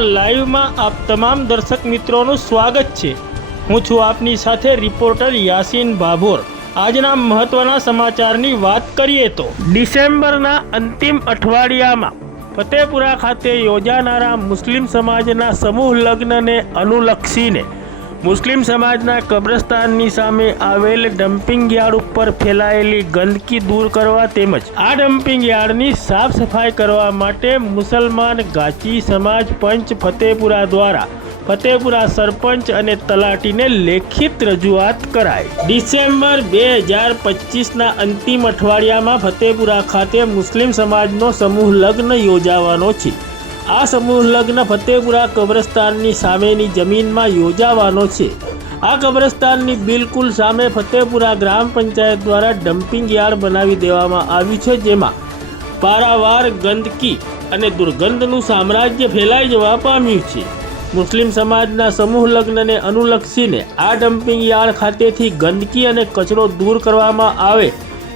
લાઈવમાં આપ તમામ દર્શક મિત્રોનું સ્વાગત છે. હું છું આપની સાથે રિપોર્ટર યાસીન ભાભોર. આજના મહત્વના સમાચારની વાત કરીએ તો, ડિસેમ્બરના અંતિમ અઠવાડિયામાં ફતેપુરા ખાતે યોજાનારા મુસ્લિમ સમાજના સમૂહ લગ્નને અનુલક્ષીને મુસ્લિમ સમાજના કબ્રસ્તાનની સામે આવેલ ડમ્પિંગ યાર્ડ ઉપર ફેલાયેલી ગંદકી દૂર કરવા તેમજ આ ડમ્પિંગ યાર્ડની સાફ સફાઈ કરવા માટે મુસલમાન ગાચી સમાજ પંચ ફતેપુરા દ્વારા ફતેપુરા સરપંચ અને તલાટીને લેખિત રજૂઆત કરાઈ. ડિસેમ્બર બે હજાર પચીસના અંતિમ અઠવાડિયામાં ફતેપુરા ખાતે મુસ્લિમ સમાજનો સમૂહ લગ્ન યોજાવાનો છે. આ સમૂહ લગ્ન ફતેપુરા કબ્રસ્તાનની સામેની જમીનમાં યોજાવાનો છે. આ કબ્રસ્તાનની બિલકુલ સામે ફતેપુરા ગ્રામ પંચાયત દ્વારા ડમ્પિંગ યાર્ડ બનાવી દેવામાં આવ્યું છે, જેમાં પારાવાર ગંદકી અને દુર્ગંધનું સામ્રાજ્ય ફેલાઈ જવા પામ્યું છે. મુસ્લિમ સમાજના સમૂહ લગ્નને અનુલક્ષીને આ ડમ્પિંગ યાર્ડ ખાતેથી ગંદકી અને કચરો દૂર કરવામાં આવે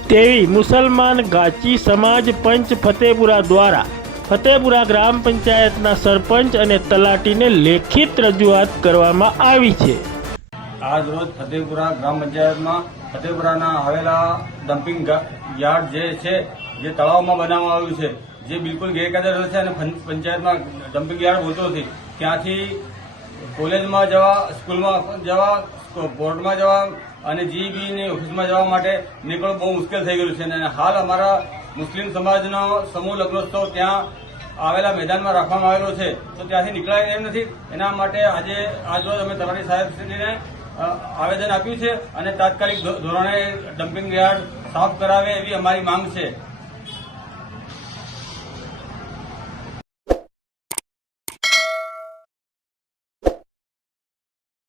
તેવી મુસલમાન ગાચી સમાજ પંચ ફતેપુરા દ્વારા ફતેપુરા ગ્રામ પંચાયતના સરપંચ અને તલાટીને લેખિત રજૂઆત કરવામાં આવી છે. આજ રોજ ફતેપુરા ગ્રામ પંચાયતમાં ફતેપુરાના આવેલા ડમ્પિંગ યાર્ડ જે છે, જે તળાવમાં બનાવવામાં આવ્યું છે, જે બિલકુલ ગેરકાયદેસર છે અને પંચાયતમાં ડમ્પિંગ યાર્ડ હોતો નથી. ત્યાંથી કોલેજમાં જવા, સ્કૂલમાં જવા બોર્ડમાં જવા અને જીબીની ઓફિસમાં જવા માટે નીકળવું બહુ મુશ્કેલ થઈ ગયું છે અને હાલ અમારા મુસ્લિમ સમાજનો સમૂહ લગ્નોત્સવ ત્યાં આવેલા મેદાનમાં રાખવામાં આવેલો છે. તો ત્યાંથી નીકળાય એમ નથી. એના માટે આજે આજરોજ અમે તલાટી સાહેબશ્રીને આવેદન આપ્યું છે અને તાત્કાલિક ધોરણે ડમ્પિંગ યાર્ડ સાફ કરાવે એવી અમારી માંગ છે.